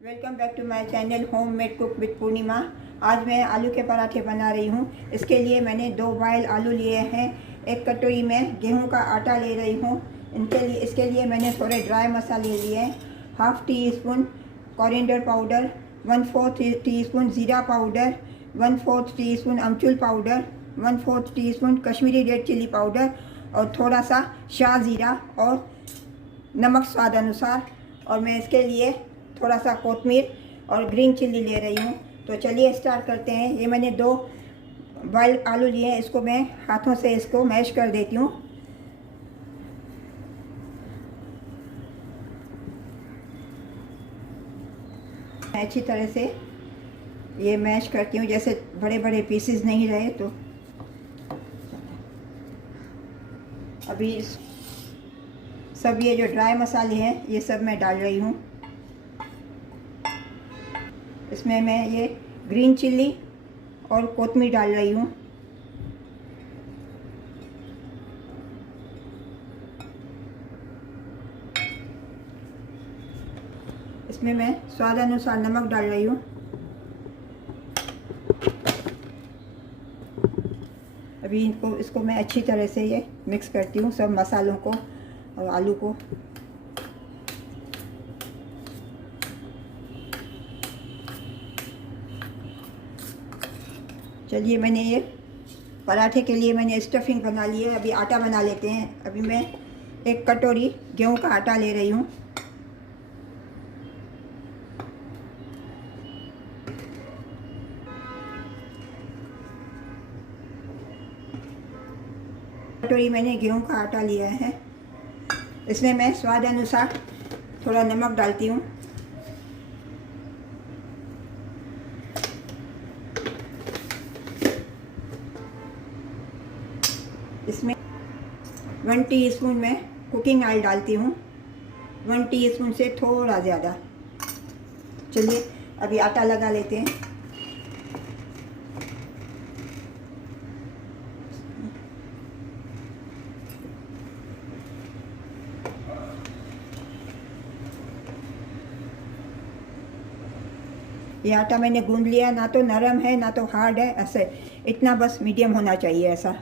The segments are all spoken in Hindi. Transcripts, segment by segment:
Welcome back to my channel homemade cook with Purnima. आज मैं आलू के पराठे बना रही हूँ। इसके लिए मैंने 2 बॉयल आलू लिए हैं। एक कटोरी में गेहूं का आटा ले रही हूँ। इसके लिए मैंने थोड़े ड्राई मसाले लिए हैं। Half teaspoon coriander powder, 1/4 teaspoon ज़ीरा पाउडर, 1/4 टीस्पून अमचूर powder, 1/4 teaspoon Kashmiri red chilli powder और थोड़ा सा शाह ज़ीरा और नमक स्वाद अनुसार। और मैं इसके लिए थोड़ा सा कोतमीर और ग्रीन चिल्ली ले रही हूँ। तो चलिए स्टार्ट करते हैं। ये मैंने 2 बॉइल्ड आलू लिए हैं। इसको मैं हाथों से इसको मैश कर देती हूँ। अच्छी तरह से ये मैश करती हूँ, जैसे बड़े बड़े पीसेस नहीं रहे। तो अभी सब ये जो ड्राई मसाले हैं ये सब मैं डाल रही हूँ। इसमें मैं ये ग्रीन चिल्ली और कोतमीर डाल रही हूँ। इसमें मैं स्वाद अनुसार नमक डाल रही हूँ। अभी इसको मैं अच्छी तरह से ये मिक्स करती हूँ, सब मसालों को और आलू को। चलिए, मैंने ये पराठे के लिए मैंने स्टफिंग बना ली है। अभी आटा बना लेते हैं। अभी मैं 1 कटोरी गेहूं का आटा ले रही हूँ। कटोरी मैंने गेहूं का आटा लिया है। इसमें मैं स्वाद अनुसार थोड़ा नमक डालती हूँ। इसमें 1 टीस्पून मैं कुकिंग ऑयल डालती हूँ, 1 टीस्पून से थोड़ा ज़्यादा। चलिए अभी आटा लगा लेते हैं। ये आटा मैंने गूंद लिया, ना तो नरम है ना तो हार्ड है, ऐसे इतना बस मीडियम होना चाहिए ऐसा।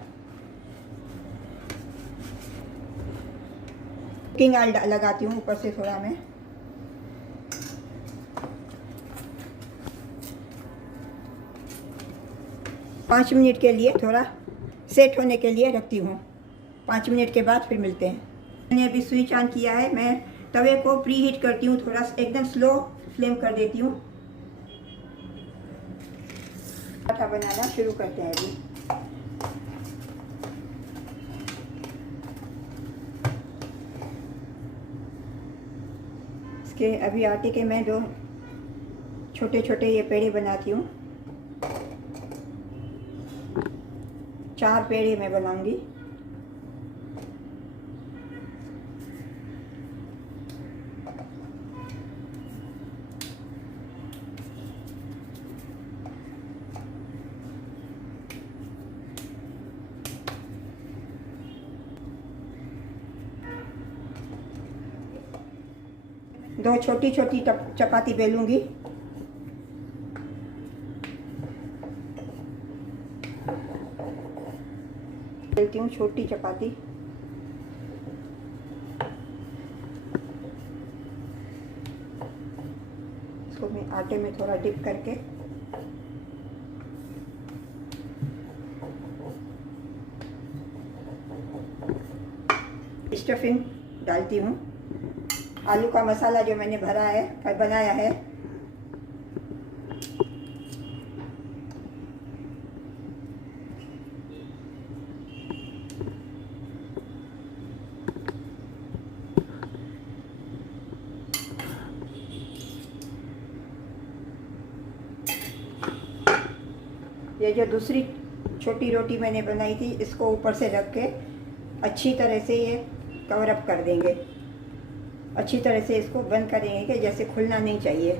कुकिंग ऑयल लगाती हूँ ऊपर से थोड़ा मैं। पाँच मिनट के लिए थोड़ा सेट होने के लिए रखती हूँ। 5 मिनट के बाद फिर मिलते हैं। मैंने अभी स्विच ऑन किया है। मैं तवे को प्री हीट करती हूँ, थोड़ा एकदम स्लो फ्लेम कर देती हूँ। पराठा बनाना शुरू करते हैं अभी। इसके अभी आटे के मैं 2 छोटे छोटे ये पेड़े बनाती हूँ। 4 पेड़े मैं बनाऊंगी। दो छोटी छोटी चपाती बेलूंगी। बेलती हूँ छोटी चपाती। इसको मैं आटे में थोड़ा डिप करके स्टफिंग डालती हूँ। आलू का मसाला जो मैंने भरा है बनाया है, ये जो दूसरी छोटी रोटी मैंने बनाई थी इसको ऊपर से रख के अच्छी तरह से ये कवर अप कर देंगे। अच्छी तरह से इसको बंद करेंगे कि जैसे खुलना नहीं चाहिए।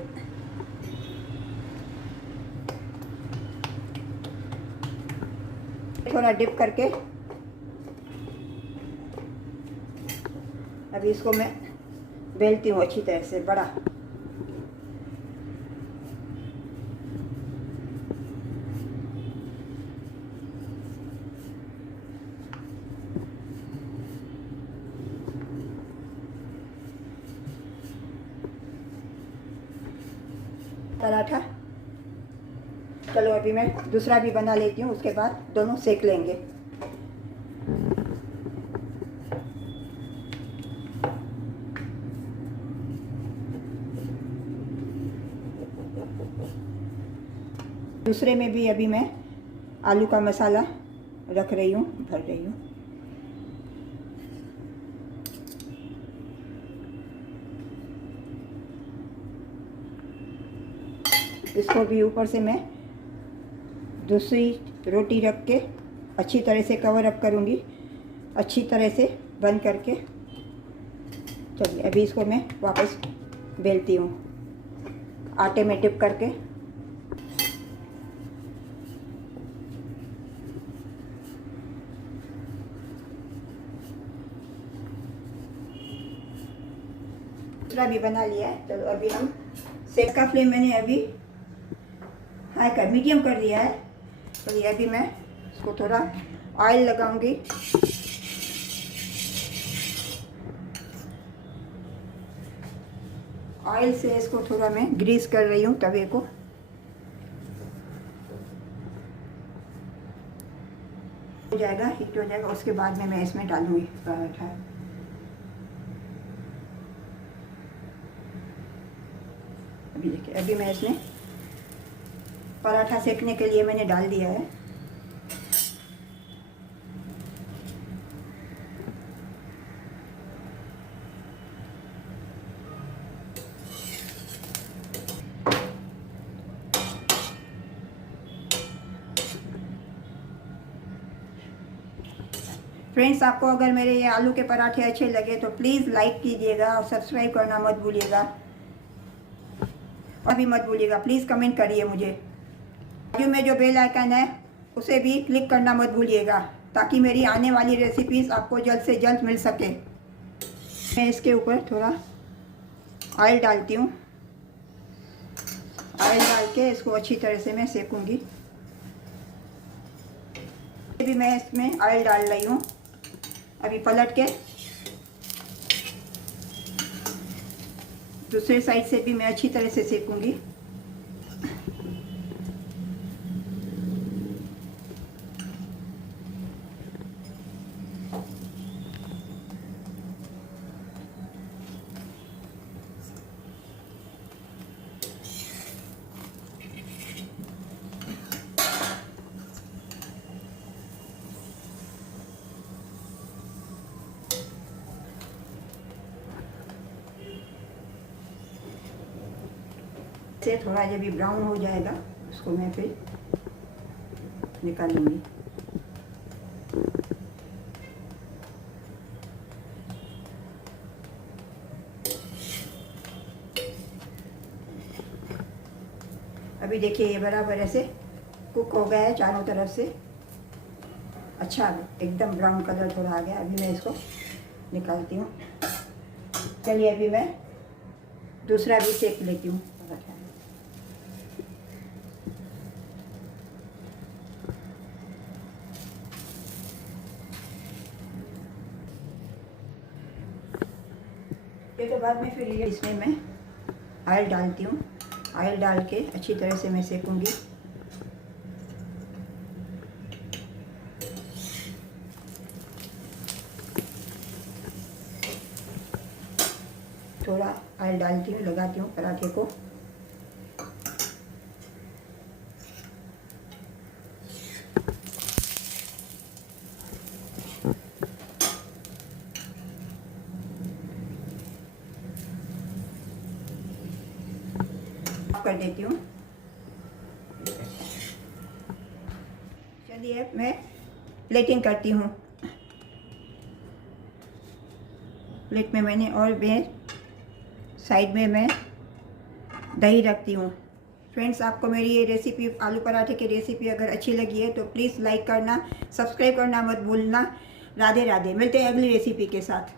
थोड़ा डिप करके अभी इसको मैं बेलती हूँ अच्छी तरह से बड़ा। पराठा। चलो अभी मैं दूसरा भी बना लेती हूँ, उसके बाद दोनों सेक लेंगे। दूसरे में भी अभी मैं आलू का मसाला रख रही हूँ, भर रही हूँ। इसको भी ऊपर से मैं दूसरी रोटी रख के अच्छी तरह से कवर अप करूँगी, अच्छी तरह से बंद करके। चलिए अभी इसको मैं वापस बेलती हूँ आटे में डिप करके। दूसरा भी बना लिया है। चलो अभी हम सेक का फ्लेम मैंने अभी हाई कर मीडियम कर दिया है। तो ये अभी मैं इसको थोड़ा ऑयल लगाऊंगी। ऑयल से इसको थोड़ा मैं ग्रीस कर रही हूँ तवे को। हो जाएगा, हीट हो जाएगा, उसके बाद में मैं इसमें डालूंगी पराठा। अभी देखिए, अभी मैं इसमें पराठा सेकने के लिए मैंने डाल दिया है। फ्रेंड्स, आपको अगर मेरे ये आलू के पराठे अच्छे लगे तो प्लीज़ लाइक कीजिएगा और सब्सक्राइब करना मत भूलिएगा। अभी मत भूलिएगा, प्लीज़ कमेंट करिए मुझे। बाजू में जो बेल आइकन है उसे भी क्लिक करना मत भूलिएगा, ताकि मेरी आने वाली रेसिपीज़ आपको जल्द से जल्द मिल सके। मैं इसके ऊपर थोड़ा ऑयल डालती हूँ। ऑयल डाल के इसको अच्छी तरह से मैं सेकूँगी। अभी मैं इसमें ऑयल डाल रही हूँ। अभी पलट के दूसरे साइड से भी मैं अच्छी तरह से सेकूँगी। से थोड़ा जब भी ब्राउन हो जाएगा उसको मैं फिर निकालूंगी। अभी देखिए ये बराबर ऐसे कुक हो गया है चारों तरफ से। अच्छा, एकदम ब्राउन कलर थोड़ा आ गया। अभी मैं इसको निकालती हूँ। चलिए अभी मैं दूसरा भी सेक लेती हूँ। ये तो बाद में फिर ये इसमें मैं ऑयल डालती हूँ। ऑयल डाल के अच्छी तरह से मैं सेकूँगी। थोड़ा ऑयल डालती हूँ, लगाती हूँ पराठे को। कर देती हूँ। चलिए मैं प्लेटिंग करती हूँ। प्लेट में मैंने और साइड में मैं दही रखती हूँ। फ्रेंड्स, आपको मेरी ये रेसिपी आलू पराठे की रेसिपी अगर अच्छी लगी है तो प्लीज़ लाइक करना, सब्सक्राइब करना मत भूलना। राधे राधे। मिलते हैं अगली रेसिपी के साथ।